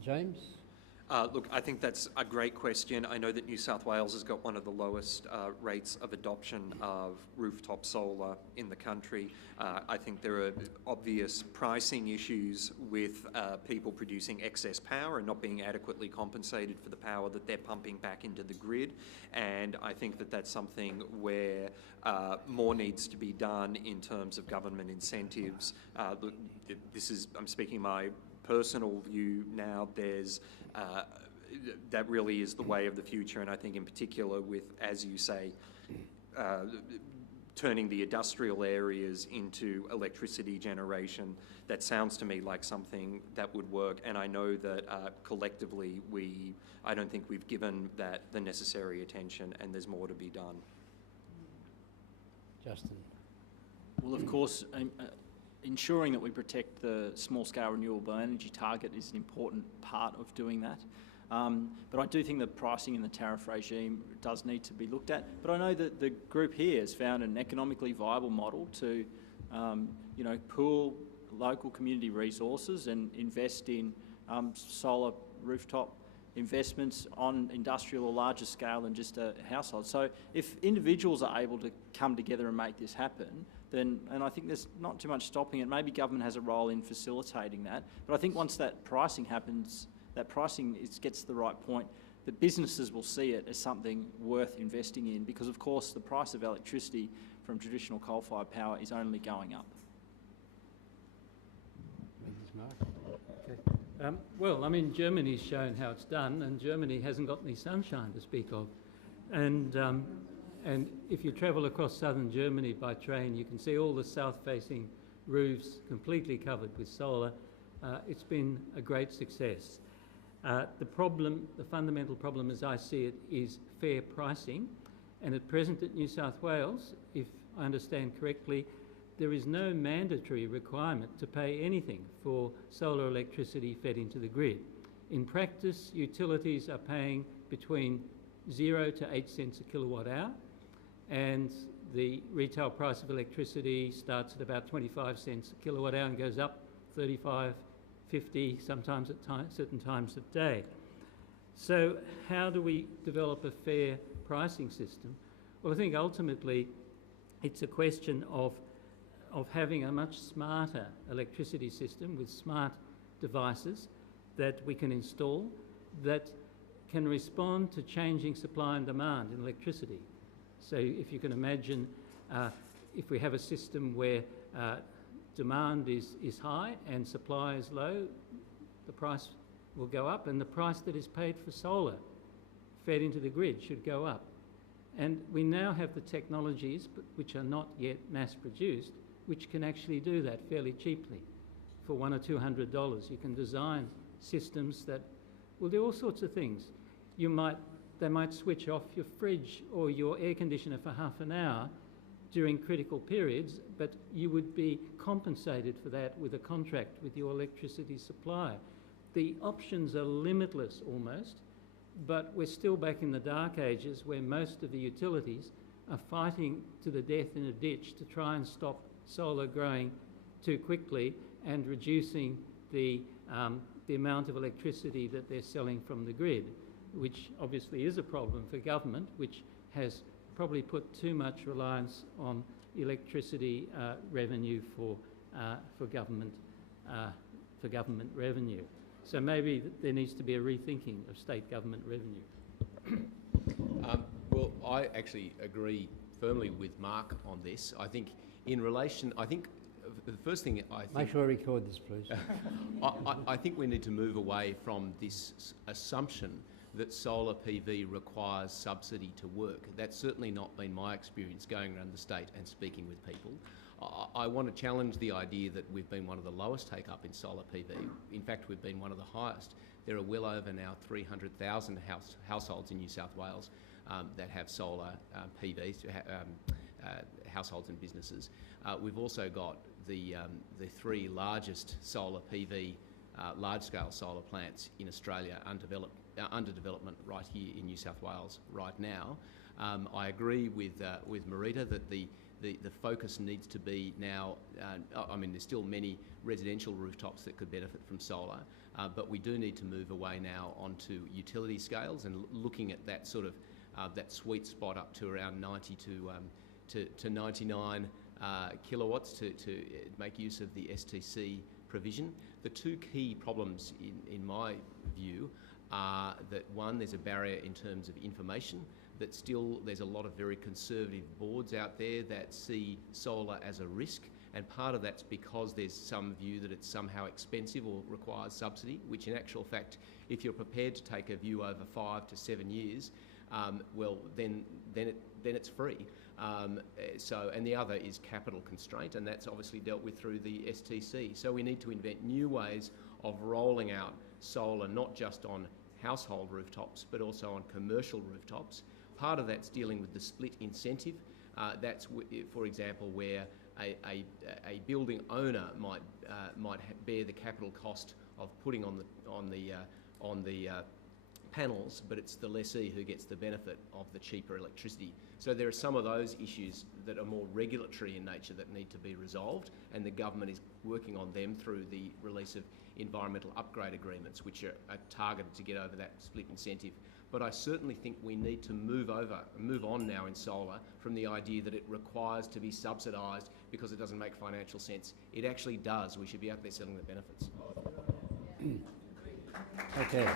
James? Look, I think that's a great question. I know that New South Wales has got one of the lowest rates of adoption of rooftop solar in the country. I think there are obvious pricing issues with people producing excess power and not being adequately compensated for the power that they're pumping back into the grid. And I think that that's something where more needs to be done in terms of government incentives. Look, I'm speaking my personal view now. That really is the way of the future, and I think in particular with, as you say, turning the industrial areas into electricity generation, that sounds to me like something that would work, and I know that collectively I don't think we've given that the necessary attention, and there's more to be done. Justin? Well, of course, ensuring that we protect the small-scale renewable energy target is an important part of doing that. But I do think the pricing in the tariff regime does need to be looked at. But I know that the group here has found an economically viable model to, pool local community resources and invest in solar rooftop investments on industrial or larger scale than just a household. So if individuals are able to come together and make this happen, then, and I think there's not too much stopping it, maybe government has a role in facilitating that. But I think once that pricing happens, gets to the right point, the businesses will see it as something worth investing in, because of course the price of electricity from traditional coal-fired power is only going up. Thanks, Mark. Okay. Well, I mean, Germany's shown how it's done, and Germany hasn't got any sunshine to speak of. And if you travel across southern Germany by train, you can see all the south-facing roofs completely covered with solar. It's been a great success. The fundamental problem as I see it, is fair pricing. And at present at New South Wales, if I understand correctly, there is no mandatory requirement to pay anything for solar electricity fed into the grid. In practice, utilities are paying between 0 to 8 cents a kilowatt hour, and the retail price of electricity starts at about 25 cents a kilowatt hour and goes up 35, 50, sometimes at certain times of day. So how do we develop a fair pricing system? Well, I think ultimately it's a question of having a much smarter electricity system with smart devices that we can install that can respond to changing supply and demand in electricity. So if you can imagine, if we have a system where demand is high and supply is low, the price will go up, and the price that is paid for solar fed into the grid should go up. And we now have the technologies, which are not yet mass produced, which can actually do that fairly cheaply. For $100 or $200, you can design systems that will do all sorts of things. They might switch off your fridge or your air conditioner for half an hour during critical periods, but you would be compensated for that with a contract with your electricity supplier. The options are limitless almost, but we're still back in the dark ages where most of the utilities are fighting to the death in a ditch to try and stop solar growing too quickly and reducing the amount of electricity that they're selling from the grid, which obviously is a problem for government, which has probably put too much reliance on electricity revenue for government revenue. So maybe there needs to be a rethinking of state government revenue. Well, I actually agree firmly with Mark on this. I think in relation, the first thing I think... Make sure I record this, please. I think we need to move away from this assumption that solar PV requires subsidy to work. That's certainly not been my experience going around the state and speaking with people. I want to challenge the idea that we've been one of the lowest take-up in solar PV. In fact, we've been one of the highest. There are well over now 300,000 households in New South Wales that have solar PVs, households and businesses. We've also got the three largest solar PV large-scale solar plants in Australia under development right here in New South Wales right now. I agree with Marita that the the focus needs to be now, I mean, there's still many residential rooftops that could benefit from solar, but we do need to move away now onto utility scales and looking at that sort of, that sweet spot up to around 90 to 99 kilowatts to make use of the STC provision. The two key problems in my view are that one, there's a barrier in terms of information, that still there's a lot of very conservative boards out there that see solar as a risk, and part of that's because there's some view that it's somehow expensive or requires subsidy, which in actual fact, if you're prepared to take a view over 5 to 7 years, well, then it's free. And the other is capital constraint, and that's obviously dealt with through the STC. So we need to invent new ways of rolling out solar, not just on household rooftops, but also on commercial rooftops. Part of that's dealing with the split incentive. That's, for example, where a building owner might bear the capital cost of putting on the panels, but it's the lessee who gets the benefit of the cheaper electricity. So there are some of those issues that are more regulatory in nature that need to be resolved, and the government is working on them through the release of environmental upgrade agreements, which are targeted to get over that split incentive. But I certainly think we need to move on now in solar from the idea that it requires to be subsidised because it doesn't make financial sense. It actually does. We should be out there selling the benefits. Okay.